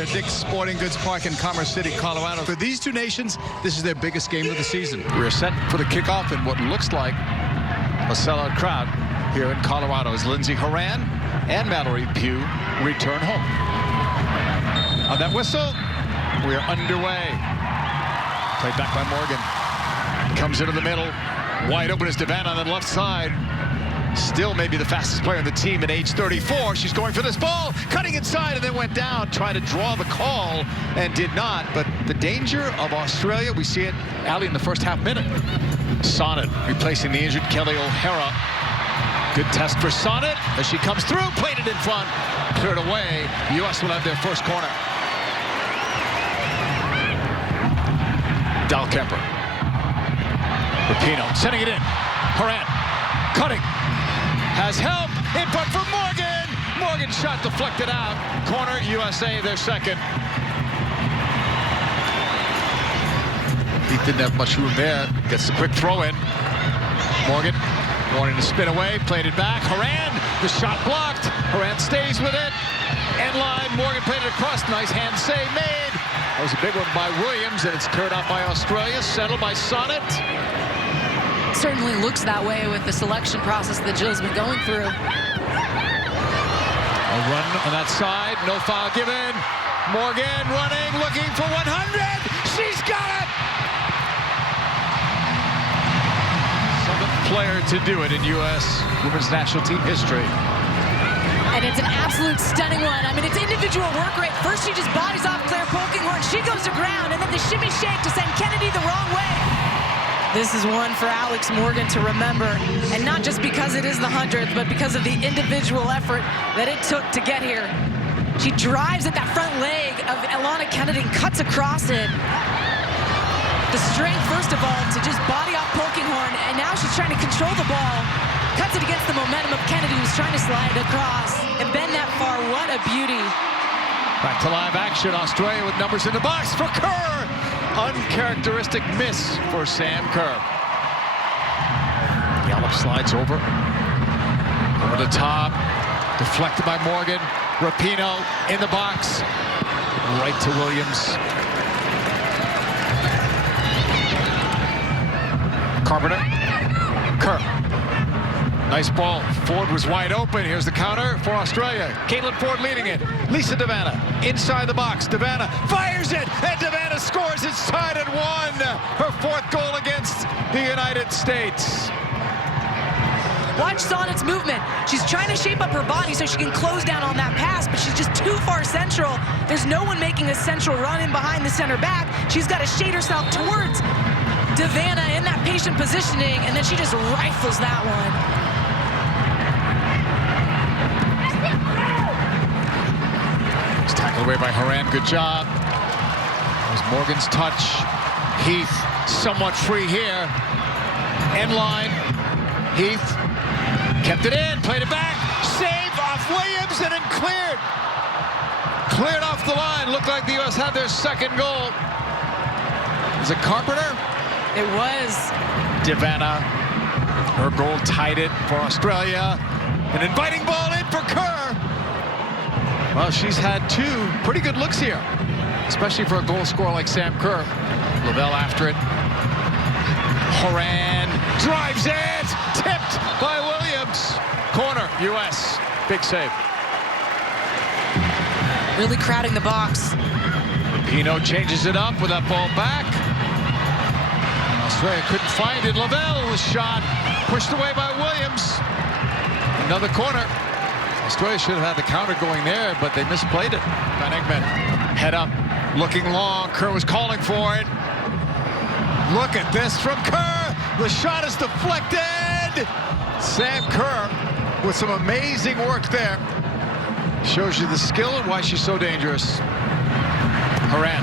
here at Dick's Sporting Goods Park in Commerce City, Colorado. For these two nations, this is their biggest game of the season. We're set for the kickoff in what looks like a sellout crowd here in Colorado as Lindsey Horan and Mallory Pugh return home. On that whistle, we are underway. Played back by Morgan. Comes into the middle. Wide open is Devanna on the left side. Still maybe the fastest player on the team at age 34. She's going for this ball, cutting inside, and then went down, trying to draw the call, and did not. But the danger of Australia, we see it, Allie, in the first half minute. Sonnet replacing the injured Kelly O'Hara. Good test for Sonnet as she comes through, played it in front, cleared away. The U.S. will have their first corner. Dahlkemper. Rapinoe sending it in. Horan cutting. Has help in front for Morgan. Morgan shot deflected out. Corner, USA, their second. He didn't have much room there. Gets the quick throw in. Morgan wanting to spin away, played it back. Horan, the shot blocked. Horan stays with it. End line, Morgan played it across. Nice hand save made. That was a big one by Williams, and it's cleared out by Australia. Settled by Sonnet. Certainly looks that way with the selection process that Jill's been going through. A run on that side, no foul given. Morgan running, looking for 100. She's got it! Seventh player to do it in U.S. women's national team history. And it's an absolute stunning one. I mean, it's individual work rate. First, she just bodies off Claire Polkinghorne. She goes to ground, and then the shimmy shake to send Kennedy the wrong way. This is one for Alex Morgan to remember, and not just because it is the 100th, but because of the individual effort that it took to get here. She drives at that front leg of Elana Kennedy and cuts across it. The strength, first of all, to just body off Polkinghorne, and now she's trying to control the ball. Cuts it against the momentum of Kennedy, who's trying to slide it across. And bend that far, what a beauty. Back to live action, Australia with numbers in the box for Kerr. Uncharacteristic miss for Sam Kerr. Gallup slides over the top, deflected by Morgan. Rapinoe in the box, right to Williams. Carpenter, Kerr. Nice ball. Ford was wide open. Here's the counter for Australia. Caitlin Ford leading it. Lisa Devanna inside the box. Devanna fires it, and Devanna scores. It's tied at 1. Her 4th goal against the United States. Watch Sonnet's movement. She's trying to shape up her body so she can close down on that pass, but she's just too far central. There's no one making a central run in behind the center back. She's got to shade herself towards Devanna in that patient positioning, and then she just rifles that one. Tackled away by Horan, good job. There's Morgan's touch. Heath somewhat free here. End line. Heath kept it in, played it back. Save off Williams, and then cleared. Cleared off the line. Looked like the U.S. had their second goal. Is it Carpenter? It was. Devanna. Her goal tied it for Australia. An inviting ball in for Kerr. Well, she's had 2 pretty good looks here, especially for a goal scorer like Sam Kerr. Lavelle after it. Horan drives it, tipped by Williams. Corner, U.S. Big save. Really crowding the box. Rapinoe changes it up with that ball back. Australia couldn't find it. Lavelle was shot, pushed away by Williams. Another corner. Australia should have had the counter going there, but they misplayed it. Van Egmond, head up, looking long. Kerr was calling for it. Look at this from Kerr. The shot is deflected. Sam Kerr with some amazing work there. Shows you the skill and why she's so dangerous. Horan.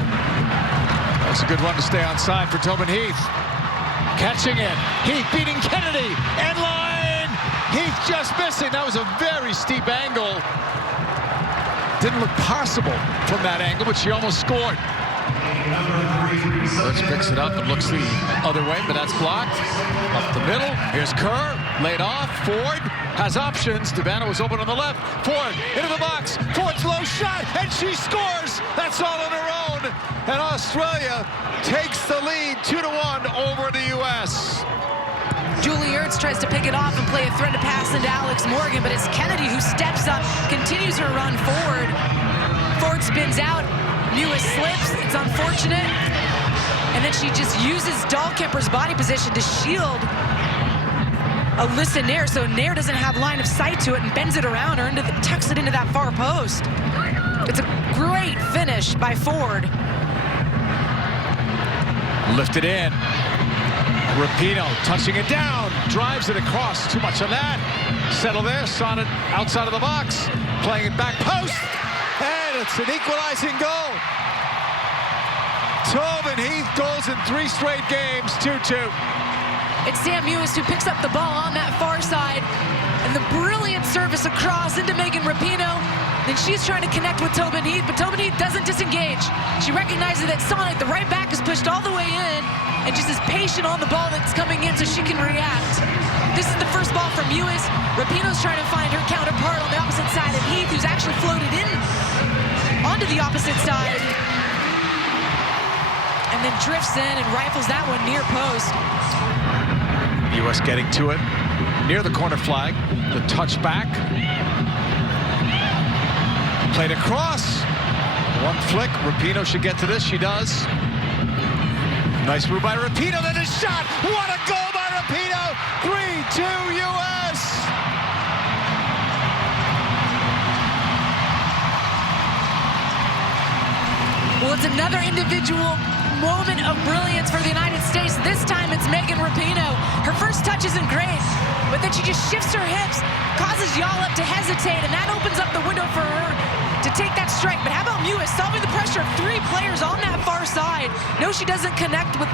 That's a good one to stay on side for Tobin Heath. Catching it. Heath beating Kennedy. End line. Heath just missing. That was a very steep angle. Didn't look possible from that angle, but she almost scored. Let's picks it up and looks the other way, but that's blocked. Up the middle. Here's Kerr. Laid off. Ford has options. Devanna was open on the left. Ford into the box. Ford's low shot, and she scores. That's all on her own. And Australia takes the lead 2-1 over the U.S. Julie Ertz tries to pick it off and play a threaded pass into Alex Morgan, but it's Kennedy who steps up, continues her run forward. Ford spins out. Mewis slips. It's unfortunate. And then she just uses Dahlkemper's body position to shield Alyssa Nair, so Nair doesn't have line of sight to it and bends it around her, tucks it into that far post. It's a great finish by Ford. Lifted in. Rapinoe touching it down, drives it across. Too much on that. Settle there, Sonnet outside of the box, playing it back post, and it's an equalizing goal. Tobin Heath goals in 3 straight games, 2-2. It's Sam Mewis who picks up the ball on that far side, and the brilliant service across into Megan Rapinoe. Then she's trying to connect with Tobin Heath, but Tobin Heath doesn't disengage. She recognizes that Sonnet, the right back, is pushed all the way in, and just is patient on the ball that's coming in so she can react. This is the first ball from Mewis. Rapinoe's trying to find her counterpart on the opposite side of Heath, who's actually floated in onto the opposite side. And then drifts in and rifles that one near post. U.S. getting to it near the corner flag. The touchback. Played across. One flick. Rapinoe should get to this. She does. Nice move by Rapinoe. Then a shot. What a goal by Rapinoe. 3-2 U.S. Well, it's another individual moment of brilliance for the United States. This time it's Megan Rapinoe. Her first touch isn't great, but then she just shifts her hips, causes Yallop to hesitate, and that opens up the window for her to take that strike. But how about Mewis solving the pressure of 3 players on that far side? No, she doesn't connect with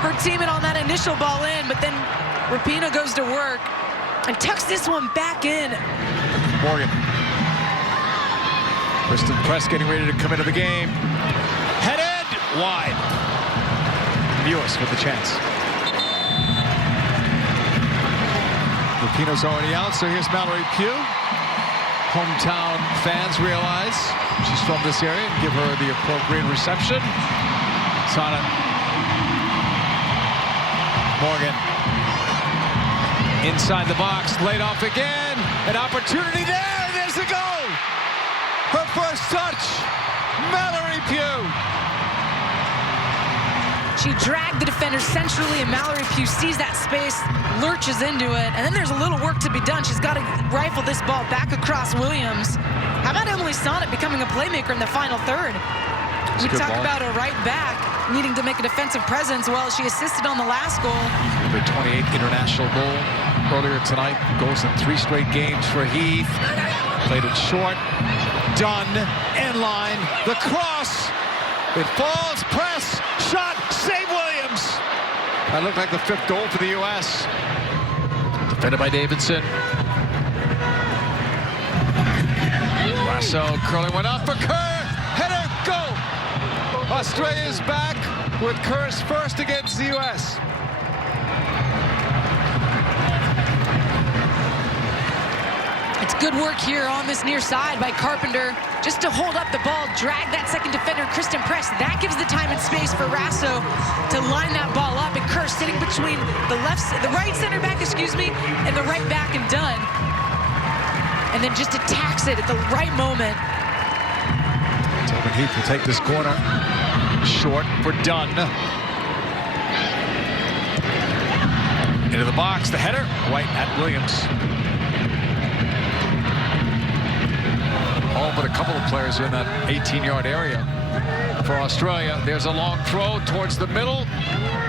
her teammate on that initial ball in, but then Rapinoe goes to work and tucks this one back in. Morgan. Kristen Press getting ready to come into the game. Headed wide. Mewis with the chance. Rapinoe's already out, so here's Mallory Pugh. Hometown fans realize she's from this area and give her the appropriate reception. Sonnet. Morgan. Inside the box, laid off again. An opportunity there. There's the goal. Her first touch. Mallory Pugh. She dragged the defender centrally, and Mallory Pugh sees that space, lurches into it, and then there's a little work to be done. She's got to rifle this ball back across Williams. How about Emily Sonnet becoming a playmaker in the final third? We talk about a right back needing to make a defensive presence. Well, she assisted on the last goal. The 28th international goal earlier tonight. Goes in 3 straight games for Heath. Played it short. Done. End line. The cross. It falls. Press. Shot. Save Williams. That looked like the 5th goal for the U.S. Defended by Davidson. Rasso curling one up for Kerr. Header. Go. Australia's back with Kerr's first against the U.S. It's good work here on this near side by Carpenter just to hold up the ball, drag that second defender, Kristen Press. That gives the time and space for Rasso to line that ball up, and Kerr sitting between the right center back, and the right back and done. And then just attacks it at the right moment. Tobin Heath will take this corner. Short for Dunn. Into the box, the header, right at Williams. All but a couple of players in that 18-yard area for Australia. There's a long throw towards the middle.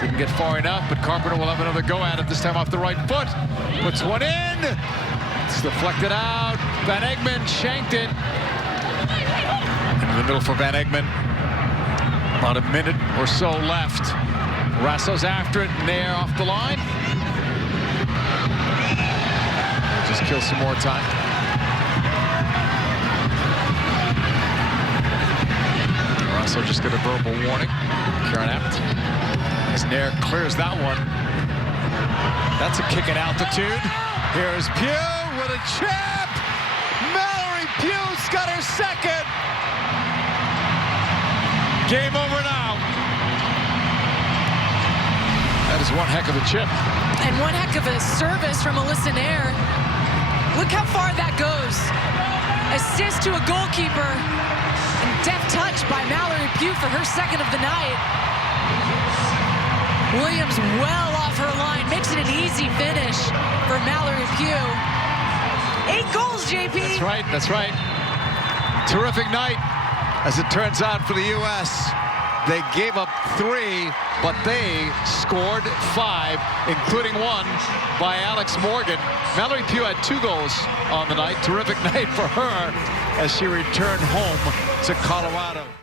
Didn't get far enough, but Carpenter will have another go at it, this time off the right foot. Puts one in. It's deflected out. Van Egmond shanked it. Into the middle for Van Egmond. About a minute or so left. Rasso's after it. Nair off the line. Just kill some more time. Also just get a verbal warning. Karen Abt. As Nair clears that one. That's a kick in altitude. Here's Pugh with a chip. Mallory Pugh's got her second. Game over now. That is one heck of a chip. And one heck of a service from Alyssa Nair. Look how far that goes. Assist to a goalkeeper. And deft touch by Mallory Pugh for her second of the night. Williams well off her line. Makes it an easy finish for Mallory Pugh. 8 goals, JP. That's right, that's right. Terrific night, as it turns out, for the U.S. They gave up 3, but they scored 5, including one by Alex Morgan. Mallory Pugh had 2 goals on the night. Terrific night for her as she returned home to Colorado.